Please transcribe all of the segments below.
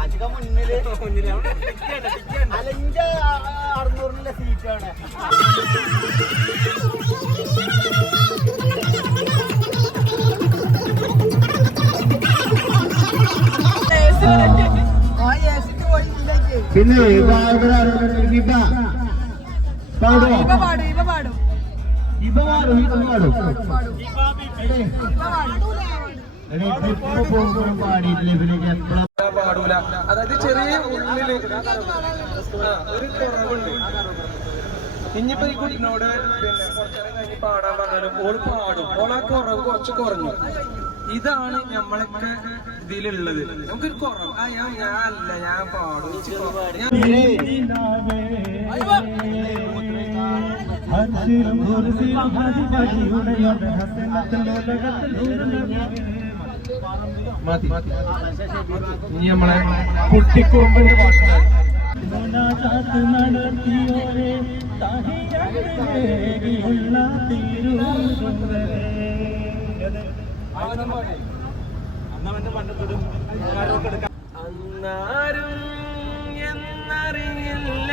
ആശിക മുന്നിൽ അലഞ്ച അറുന്നൂറിന്റെ സീറ്റാണ് പിന്നെ പാടുവോ ഇവ പാടും ഇവ പാടും. ഹിബ പാടും. ഹിബ പാടും ഇവ പാടും. പാടൂല. അതായത് ചെറിയ ഉള്ളിൽ ഒരു കുറവുണ്ട്. ഇനിയിപ്പോ ഈ കുട്ടിനോട് പിന്നെ കുറച്ചേരം കഴിഞ്ഞ് പാടാൻ പറഞ്ഞാലും ഓൾ പാടും. ഓൾ ആ കുറവ് കുറച്ച് കുറഞ്ഞു. ഇതാണ് നമ്മളൊക്കെ ഇതിലുള്ളത്. നമുക്കൊരു കുറവ്. ആ ഞാൻ ഞാൻ അല്ല ഞാൻ പാടും. ഞാൻ മതി. ഇനി നമ്മളെ കുട്ടിക്കുറുമ്പിന്റെ പാട്ടാണ് അന്നാരും എന്നറിയില്ല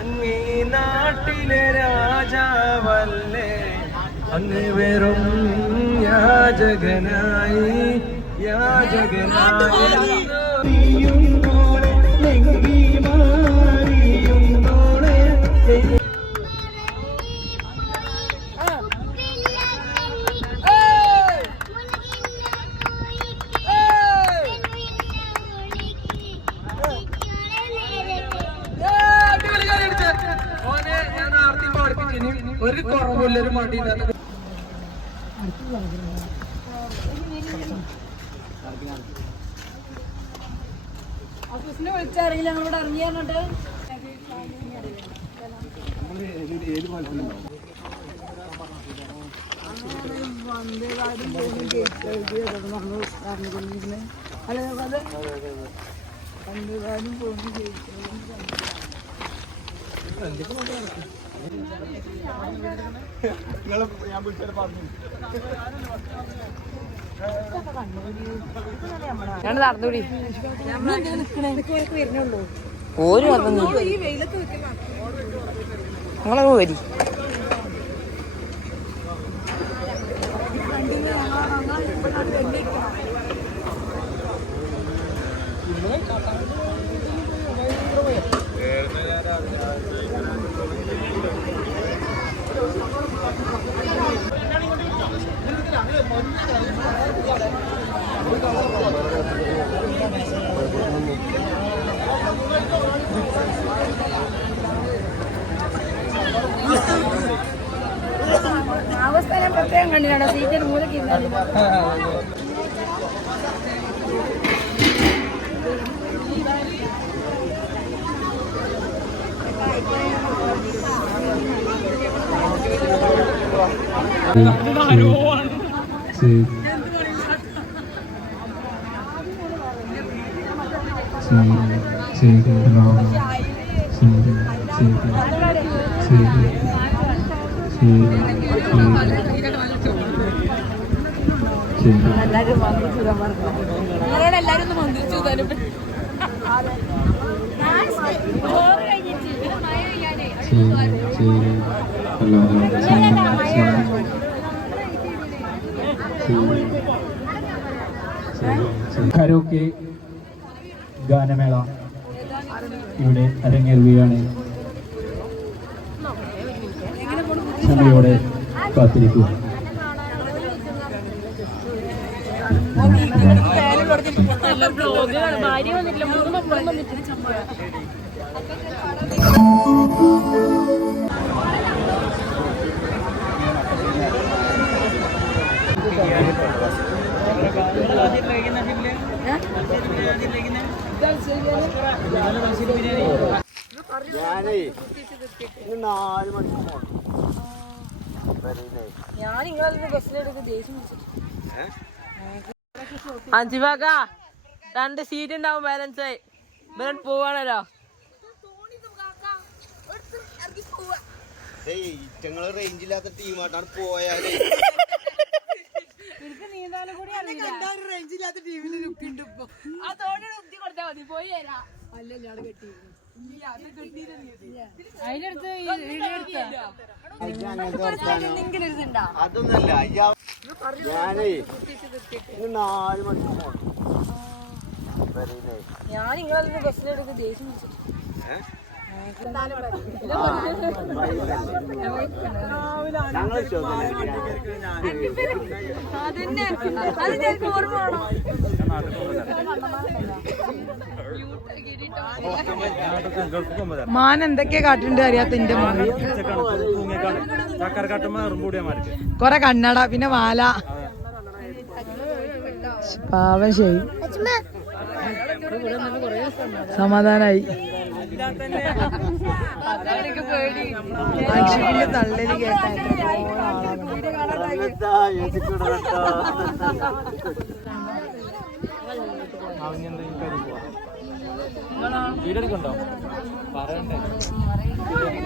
അങ്ങീ നാട്ടിലെ രാജാവല്ലേ. അങ്ങ് വെറും യാചകനായി ഒരു കുറവില്ല ഒരു മടിയില്ലാത്ത അഫീസിനെ വിളിച്ചാരെങ്കിലും ഞങ്ങളോട് ഇറങ്ങി പറഞ്ഞിട്ട് ഞാൻ നടന്നൂടി ഓര് പറഞ്ഞു നിങ്ങളങ്ങ് വരി. അവസ്ഥ ഞാൻ പ്രത്യേകം കണ്ടിട്ടാണ് സീറ്റിന് മൂലക്ക് എല്ലാരും ഒന്ന് മന്ത്രിച്ചു തരും കരോക്കെ ഗാനമേള ഇവിടെ അരങ്ങേറുകയാണ്. ക്ഷമയോടെ കാത്തിരിക്കുക. ഭാര്യ വന്നിട്ടില്ല മൂന്ന് മക്കളും വന്നിട്ടില്ല ഞാനേ ഇന്ന് നാല് മണിക്ക് പോണം. ഞാൻ നിങ്ങളെ ബസ്സിലെടുത്ത് ദേഷ്യം അഞ്ചിവാക്ക രണ്ട് സീറ്റ് ഉണ്ടാവും ബാലൻസ് ആയി ഇവരെ പോവാണല്ലോ. ഏയ് ഇറ്റങ്ങൾ റേഞ്ച് ഇല്ലാത്ത ടീമായിട്ടാണ് പോയാലേ അതോടെ കൊടുത്താൽ കൊടുത്താ മതി പോയി തരാം അതിനടുത്ത് എന്തെങ്കിലും ഇരുന്നുണ്ടോ അതൊന്നല്ല അയ്യാ ഞാനേ ഇന്ന് നാല് മണിക്ക് പോകണം ഞാൻ നിങ്ങളെ ബസ്സിലെടുക്ക് ദേഷ്യം അതന്നെ. അത് ഓർമ്മ മാൻ എന്തൊക്കെയാ കാട്ടുണ്ട് അറിയാത്ത എന്റെ കൊറേ കണ്ണട പിന്നെ മാല പാവം ശരി. സമാധാനായി. അക്ഷക്കിന്റെ തള്ളൽ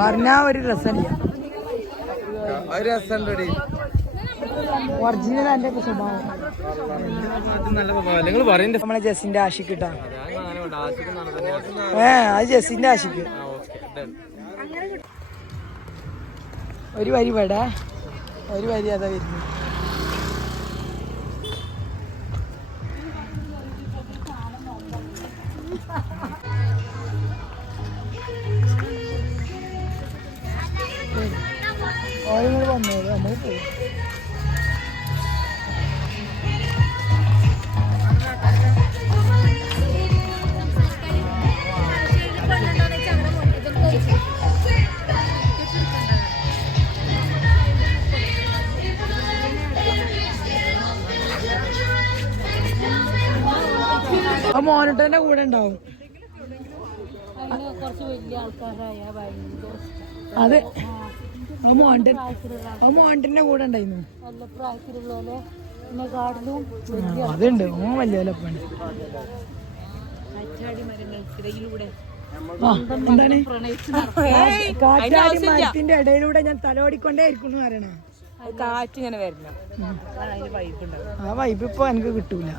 പറഞ്ഞാ ഒരു രസമില്ല. ഒറിജിനൽ എന്റെ സ്വഭാവം. നമ്മളെ ജസിന്റെ ആശിക്ക് കിട്ടാ ഏ അത് ജസിന്റെ ആശിക്ക്. ഒരു വരി വേടേ ഒരു വരി അതാ വരുന്നു മോനിട്ടന്റെ കൂടെ ഉണ്ടാവും. അതെ. മോണ്ടൻ മോണ്ടന്റെ കൂടെ ഉണ്ടായിരുന്നു. അതുണ്ട്. ഓ വലിയ വലപ്പാണ് എന്താണ്? കാറ്റാടി മരത്തിന്റെ ഇടയിലൂടെ ഞാൻ തലോടിക്കൊണ്ടേ ഇരിക്കുന്നു പറയണേ. കാറ്റ് ഇങ്ങനെ വരുന്നു ആ വൈബ് ഇപ്പൊ എനിക്ക് കിട്ടൂല.